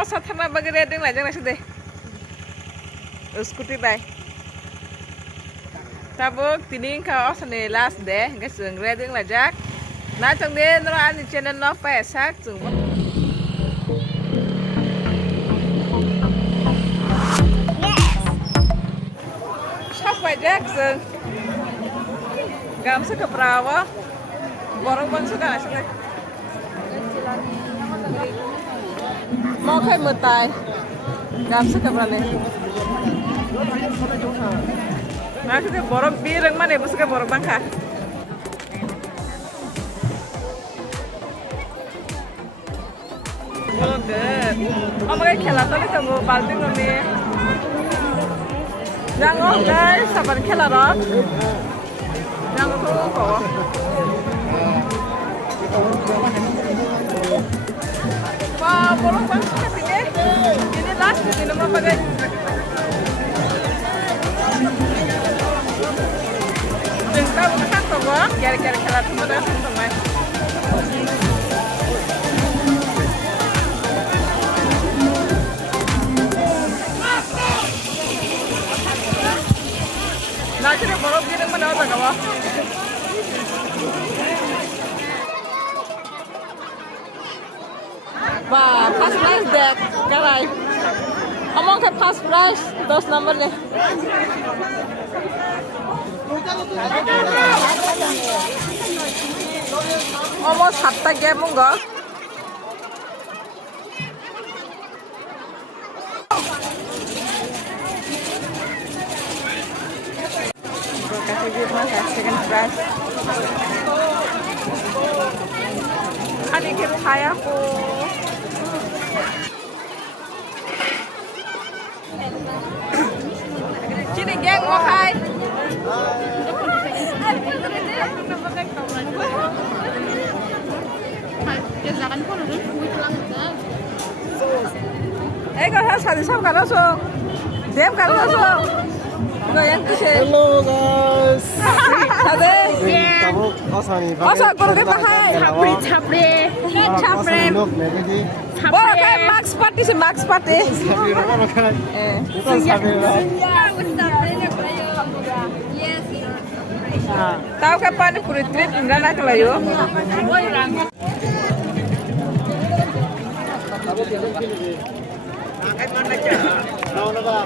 osa thama bagi reding lah jangan sedih. Skuti bay. Tabuk tining ka osa ne last deh, nggak seng reding lah jak. Nah cang deh nro ani channel no pesak cung. Siapa jak seng? Gam suka perawa. Borong bang suka nggak sih? Mau kayak metai, gam suka berani. Nah kita borong bireng mana ibu suka borong bangka. Borong deh. Oh mereka kela tadi kamu balting kami. Jangan guys, sabar kela roh. Jangan tuh kok. Wah, bolong bang suka ini. Ini last ini nomor bagai. Kita bukan tunggu, kira-kira kelat muda semua. Nah, jadi bolong gini mana ada kawan? Wah, pas price dek, kalai. Omong ke pas price, dos number nih. Omong sabta game enggak? Kasih gitu mas, second price. Adik kita kaya po. Sini geng mau hai. Kalau harus hadis sama kalau so, dem kalau so, goyang tuh sih. Hello guys. Ada. Kamu osani. Osa kalau kita hai. Capre. Look, maybe. Boleh kan Max Party sih Max Party. Sabi na ano kan? Bukan sabi na. Tahu kapan puri trip enggak nak layu? Ano ba?